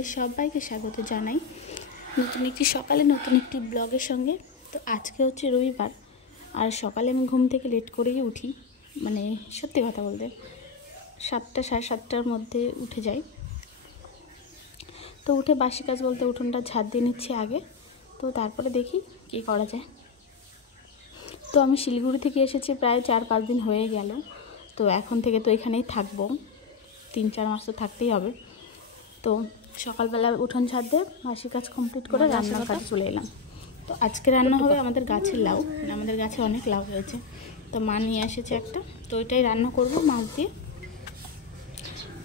তোমাদের সবাইকে স্বাগত জানাই নতুন একটি সকালে নতুন একটি ব্লগের সঙ্গে। তো আজকে হচ্ছে রবিবার, আর সকালে আমি ঘুম থেকে লেট করেই উঠি, মানে সত্যি কথা বলতে 7টা সাড়ে 7টার মধ্যে উঠে যাই। তো উঠে বাসি কাজ বলতে উঠোনটা ঝাড় দিয়ে নিচ্ছি আগে, তো তারপরে দেখি কী করা যায়। তো আমি শিলিগুড়ি থেকে এসেছি প্রায় 4-5 দিন হয়ে গেল। তো এখন থেকে তো এখানেই থাকবো, 3-4 মাস তো থাকতেই হবে। তো সকালবেলা উঠোন ঝাড় দিয়ে বাসি কাজ কমপ্লিট করে রান্নার কাজে চলে এলাম। তো আজকে রান্না হবে আমাদের গাছের লাউ, মানে আমাদের গাছে অনেক লাউ হয়েছে, তো মা নিয়ে এসেছে একটা, তো ওইটাই রান্না করব মাছ দিয়ে।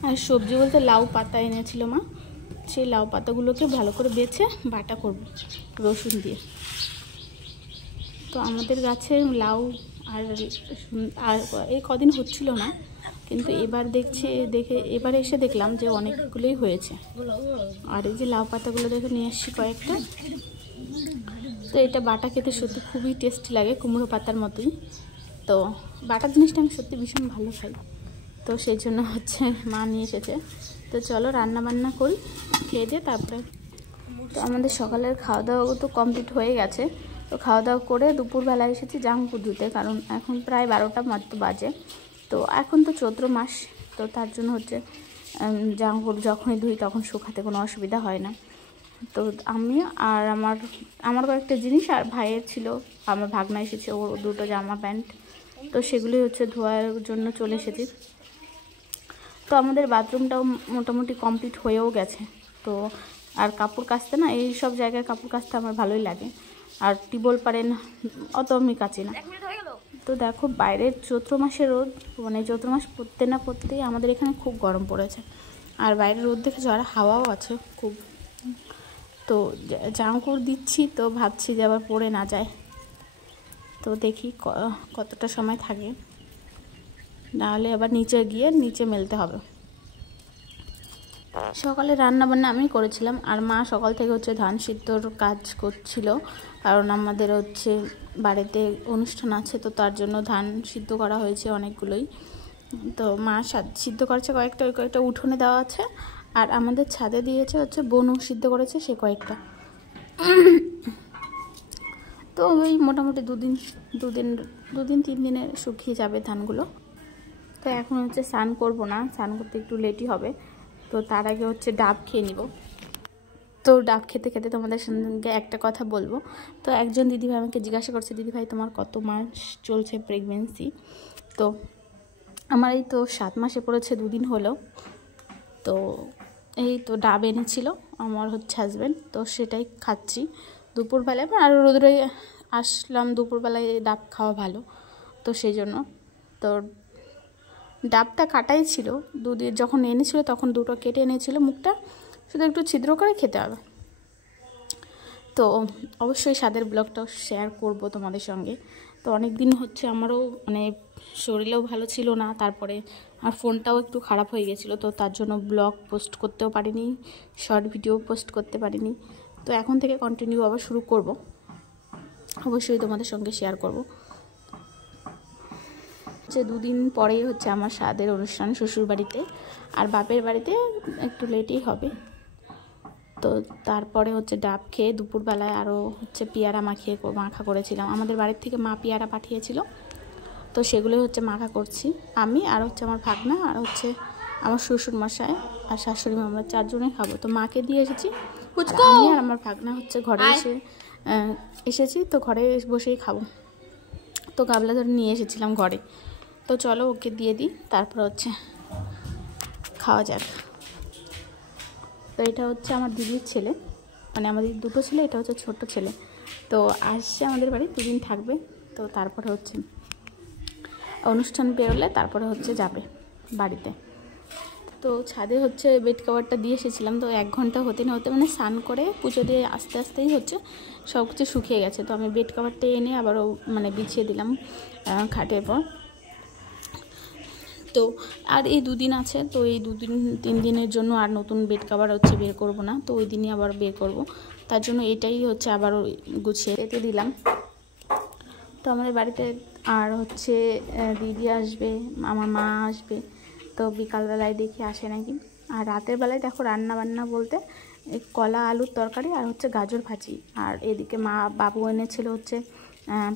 আর সবজি বলতে লাউ পাতা এনেছিল মা, সেই লাউ পাতাগুলোকে ভালো করে বেছে বাটা করব রসুন দিয়ে। তো আমাদের গাছে লাউ আর এই কদিন হচ্ছিল না, কিন্তু এবার এসে দেখলাম যে অনেকগুলোই হয়েছে। আর এই যে লাউ পাতাগুলো দেখে নিয়ে এসেছি কয়েকটা। তো এটা বাটা খেতে সত্যি খুবই টেস্টি লাগে, কুমড়ো পাতার মতোই। তো বাটা জিনিসটা আমি সত্যি ভীষণ ভালো খাই, তো সেই জন্য হচ্ছে মা নিয়ে এসেছে। তো চলো রান্না বান্না করি, খেয়ে দিয়ে তারপরে। তো আমাদের সকালের খাওয়া দাওয়া তো কমপ্লিট হয়ে গেছে। তো খাওয়া দাওয়া করে দুপুরবেলা এসেছি জামপুর ধুতে, কারণ এখন প্রায় 12টা মতো বাজে। তো এখন তো চৈত্র মাস, তো তার জন্য হচ্ছে জামপুর যখনই ধুই তখন শুকাতে কোনো অসুবিধা হয় না। তো আমি আর আমার কয়েকটা জিনিস আর ভাইয়ের ছিল, আমার ভাগনা এসেছে, ওর 2টো জামা প্যান্ট, তো সেগুলোই হচ্ছে ধোয়ার জন্য চলে এসেছি। তো আমাদের বাথরুমটাও মোটামুটি কমপ্লিট হয়েও গেছে। তো আর কাপড় কাচতে না, এই সব জায়গায় কাপড় কাচতে আমার ভালোই লাগে, আর টিউবওয়েল পারেন অত আমি কাচি না। তো দেখো বাইরের চৈত্র মাসের রোদ, মানে চৈত্র মাস পড়তে না পড়তেই আমাদের এখানে খুব গরম পড়েছে, আর বাইরের রোদ দেখেছো, আর হাওয়াও আছে খুব। তো জামা দিচ্ছি, তো ভাবছি যে আবার পড়ে না যায়, তো দেখি কতটা সময় থাকে, নাহলে আবার নিচে মেলতে হবে। সকালে রান্না বান্না আমি করেছিলাম, আর মা সকাল থেকে হচ্ছে ধান সিদ্ধর কাজ করছিল, কারণ আমাদের হচ্ছে বাড়িতে অনুষ্ঠান আছে, তো তার জন্য ধান সিদ্ধ করা হয়েছে অনেকগুলোই। তো মা সিদ্ধ করেছে কয়েকটা, ওই কয়েকটা উঠোনে দেওয়া আছে, আর আমাদের ছাদে দিয়েছে হচ্ছে বনু সিদ্ধ করেছে সে কয়েকটা। তো ওই মোটামুটি 2-3 দিনে শুকিয়ে যাবে ধানগুলো। তো এখন হচ্ছে স্নান করবো না, স্নান করতে একটু লেটই হবে, তো তার আগে হচ্ছে ডাব খেয়ে নিব। তো ডাব খেতে খেতে তোমাদের সঙ্গে একটা কথা বলবো। তো একজন দিদিভাই আমাকে জিজ্ঞাসা করছে, দিদিভাই তোমার কত মাস চলছে প্রেগনেন্সি? তো আমার এই তো 7 মাসে পড়েছে, 2 দিন হলো। তো এই তো ডাব এনেছিল আমার হচ্ছে হাজব্যান্ড, তো সেটাই খাচ্ছি দুপুরবেলায়। আর রোদরে আসলাম, দুপুরবেলায় ডাব খাওয়া ভালো, তো সেই জন্য। তো ডাবটা কাটাই ছিল, যখন এনেছিল তখন 2টো কেটে এনেছিল, মুখটা শুধু একটু ছিদ্র করে খেতে হবে। তো অবশ্যই স্বাদের ব্লগটাও শেয়ার করব তোমাদের সঙ্গে। তো অনেক দিন হচ্ছে আমারও মানে শরীরেও ভালো ছিল না, তারপরে আর ফোনটাও একটু খারাপ হয়ে গেছিলো, তো তার জন্য ব্লগ পোস্ট করতেও পারিনি, শর্ট ভিডিও পোস্ট করতে পারিনি। তো এখন থেকে কন্টিনিউ আবার শুরু করব, অবশ্যই তোমাদের সঙ্গে শেয়ার করব। যে 2 দিন পরেই হচ্ছে আমার স্বাদের অনুষ্ঠান শ্বশুর বাড়িতে, আর বাপের বাড়িতে একটু লেটই হবে। তো তারপরে হচ্ছে ডাব খেয়ে দুপুরবেলায় আরও হচ্ছে পেয়ারা মাখা করেছিলাম, আমাদের বাড়ির থেকে মা পেয়ারা পাঠিয়েছিল, তো সেগুলোই হচ্ছে মাখা করছি আমি, আর হচ্ছে আমার ভাগনা, আর হচ্ছে আমার শ্বশুর mশাই আর শাশুড়ি মা, আমরা 4 জনেই খাবো। তো মাকে দিয়ে এসেছি, আমি আর আমার ভাগনা হচ্ছে ঘরে এসেছি, তো ঘরে বসেই খাবো। তো গাবলা ধরে নিয়ে এসেছিলাম ঘরে, তো চলো ওকে দিয়ে দিই, তারপর হচ্ছে খাওয়া যাক। তো এটা হচ্ছে আমার দিদির ছেলে, মানে আমাদের 2টো ছেলে, এটা হচ্ছে ছোট ছেলে। তো আসছে আমাদের বাড়ি, 2 দিন থাকবে, তো তারপরে হচ্ছে অনুষ্ঠান বেরোলে তারপরে হচ্ছে যাবে বাড়িতে। তো ছাদে হচ্ছে বেড কভারটা দিয়ে এসেছিলাম, তো 1 ঘন্টা হতে না হতে, মানে স্নান করে পুজো দিয়ে আস্তে আস্তেই হচ্ছে সব কিছু শুকিয়ে গেছে। তো আমি বেড কভারটা এনে আবারও মানে বিছিয়ে দিলাম খাটের পর। তো আর এই 2 দিন আছে, তো এই 2-3 দিনের জন্য আর নতুন বেড কভার হচ্ছে বের করব না, তো ওই দিনই আবার বের করব, তার জন্য এটাই হচ্ছে আবারও গুছিয়ে রেখে দিলাম। তো আমাদের বাড়িতে আর হচ্ছে দিদি আসবে, আমার মা আসবে, তো বিকালবেলায় দেখি আসে নাকি। আর রাতের বেলায় দেখো রান্না বান্না বলতে এই কলা আলুর তরকারি আর হচ্ছে গাজর ভাজি। আর এদিকে বাবু এনেছিল হচ্ছে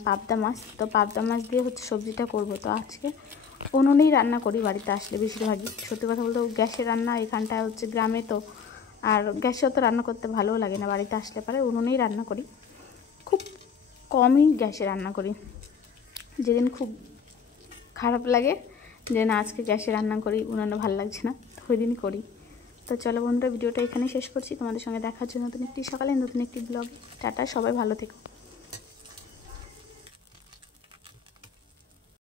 পাবদা মাছ, তো পাবদা মাছ দিয়ে হচ্ছে সবজিটা করব। তো আজকে উনুনেই রান্না করি বাড়িতে আসলে বেশিরভাগই। সত্যি কথা বলতে গ্যাসে রান্না, এখানটায় হচ্ছে গ্রামে তো, আর গ্যাসে অত রান্না করতে ভালোও লাগে না, বাড়িতে আসলে পারে উনুনেই রান্না করি। খুব কমই গ্যাসে রান্না করি, যেদিন খুব খারাপ লাগে যে না আজকে গ্যাসে রান্না করি, উনুনে ভালো লাগছে না, ওই দিনই করি। তো চলো বন্ধুরা, ভিডিওটা এখানে শেষ করছি। তোমাদের সঙ্গে দেখার জন্য নতুন একটি সকালে নতুন একটি ব্লগ। টাটা, সবাই ভালো থেকো।